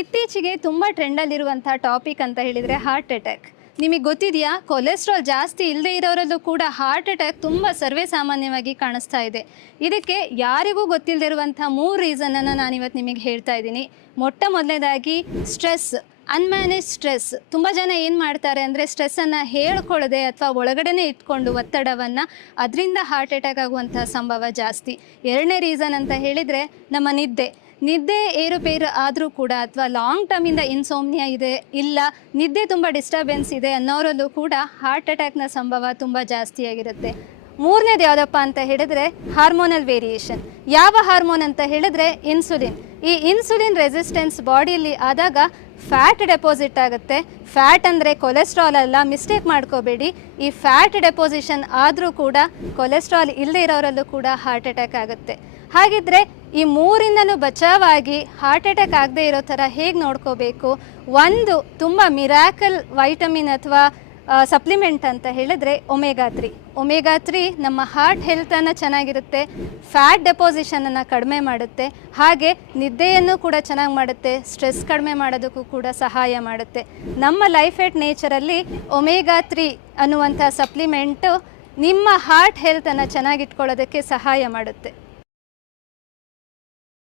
ಇತ್ತೀಚೆಗೆ ತುಂಬ ಟ್ರೆಂಡಲ್ಲಿರುವಂಥ ಟಾಪಿಕ್ ಅಂತ ಹೇಳಿದರೆ ಹಾರ್ಟ್ ಅಟ್ಯಾಕ್. ನಿಮಗೆ ಗೊತ್ತಿದೆಯಾ, ಕೊಲೆಸ್ಟ್ರಾಲ್ ಜಾಸ್ತಿ ಇಲ್ಲದೆ ಇರೋರಲ್ಲೂ ಕೂಡ ಹಾರ್ಟ್ ಅಟ್ಯಾಕ್ ತುಂಬ ಸರ್ವೇ ಸಾಮಾನ್ಯವಾಗಿ ಕಾಣಿಸ್ತಾ ಇದೆ. ಇದಕ್ಕೆ ಯಾರಿಗೂ ಗೊತ್ತಿಲ್ಲದೆ ಇರುವಂಥ 3 ರೀಸನನ್ನು ನಾನಿವತ್ತು ನಿಮಗೆ ಹೇಳ್ತಾ ಇದ್ದೀನಿ. ಮೊಟ್ಟ ಮೊದಲನೇದಾಗಿ ಸ್ಟ್ರೆಸ್, ಅನ್ಮ್ಯಾನೇಜ್ ಸ್ಟ್ರೆಸ್. ತುಂಬ ಜನ ಏನು ಮಾಡ್ತಾರೆ ಅಂದರೆ ಸ್ಟ್ರೆಸ್ಸನ್ನು ಹೇಳ್ಕೊಳ್ಳದೆ ಅಥವಾ ಒಳಗಡೆನೇ ಇಟ್ಕೊಂಡು ಒತ್ತಡವನ್ನು, ಅದರಿಂದ ಹಾರ್ಟ್ ಅಟ್ಯಾಕ್ ಆಗುವಂಥ ಸಂಭವ ಜಾಸ್ತಿ. ಎರಡನೇ ರೀಸನ್ ಅಂತ ಹೇಳಿದರೆ ನಮ್ಮ ನಿದ್ದೆ ಏರುಪೇರು ಆದರೂ ಕೂಡ ಅಥವಾ ಲಾಂಗ್ ಟರ್ಮಿಂದ ಇನ್ಸೋಮ್ನಿಯಾ ಇದೆ, ಇಲ್ಲ ನಿದ್ದೆ ತುಂಬ ಡಿಸ್ಟರ್ಬೆನ್ಸ್ ಇದೆ ಅನ್ನೋರಲ್ಲೂ ಕೂಡ ಹಾರ್ಟ್ ಅಟ್ಯಾಕ್ನ ಸಂಭವ ತುಂಬ ಜಾಸ್ತಿಯಾಗಿರುತ್ತೆ. ಮೂರನೇದು ಯಾವುದಪ್ಪ ಅಂತ ಹೇಳಿದ್ರೆ ಹಾರ್ಮೋನಲ್ ವೇರಿಯೇಷನ್. ಯಾವ ಹಾರ್ಮೋನ್ ಅಂತ ಹೇಳಿದ್ರೆ ಇನ್ಸುಲಿನ್. ಈ ಇನ್ಸುಲಿನ್ ರೆಸಿಸ್ಟೆನ್ಸ್ ಬಾಡಿಯಲ್ಲಿ ಆದಾಗ ಫ್ಯಾಟ್ ಡೆಪಾಸಿಟ್ ಆಗುತ್ತೆ. ಫ್ಯಾಟ್ ಅಂದರೆ ಕೊಲೆಸ್ಟ್ರಾಲ್ ಅಲ್ಲ, ಮಿಸ್ಟೇಕ್ ಮಾಡ್ಕೋಬೇಡಿ. ಈ ಫ್ಯಾಟ್ ಡೆಪೋಸಿಷನ್ ಆದರೂ ಕೂಡ ಕೊಲೆಸ್ಟ್ರಾಲ್ ಇಲ್ಲದೆ ಇರೋರಲ್ಲೂ ಕೂಡ ಹಾರ್ಟ್ ಅಟ್ಯಾಕ್ ಆಗುತ್ತೆ. ಹಾಗಿದ್ರೆ ಈ ಮೂರಿಂದನೂ ಬಚಾವಾಗಿ ಹಾರ್ಟ್ ಅಟ್ಯಾಕ್ ಆಗದೆ ಇರೋ ಥರ ಹೇಗೆ ನೋಡ್ಕೋಬೇಕು? ಒಂದು ತುಂಬ ಮಿರಾಕಲ್ ವೈಟಮಿನ್ ಅಥವಾ ಸಪ್ಲಿಮೆಂಟ್ ಅಂತ ಹೇಳಿದ್ರೆ ಒಮೆಗಾ 3 ನಮ್ಮ ಹಾರ್ಟ್ ಹೆಲ್ತನ್ನು ಚೆನ್ನಾಗಿರುತ್ತೆ, ಫ್ಯಾಟ್ ಡೆಪೋಸಿಷನನ್ನು ಕಡಿಮೆ ಮಾಡುತ್ತೆ, ಹಾಗೆ ನಿದ್ದೆಯನ್ನು ಕೂಡ ಚೆನ್ನಾಗಿ ಮಾಡುತ್ತೆ, ಸ್ಟ್ರೆಸ್ ಕಡಿಮೆ ಮಾಡೋದಕ್ಕೂ ಕೂಡ ಸಹಾಯ ಮಾಡುತ್ತೆ. ನಮ್ಮ ಲೈಫ್ ಎಟ್ ನೇಚರಲ್ಲಿ ಒಮೆಗಾ 3 ಅನ್ನುವಂಥ ಸಪ್ಲಿಮೆಂಟು ನಿಮ್ಮ ಹಾರ್ಟ್ ಹೆಲ್ತನ್ನು ಚೆನ್ನಾಗಿಟ್ಕೊಳ್ಳೋದಕ್ಕೆ ಸಹಾಯ ಮಾಡುತ್ತೆ.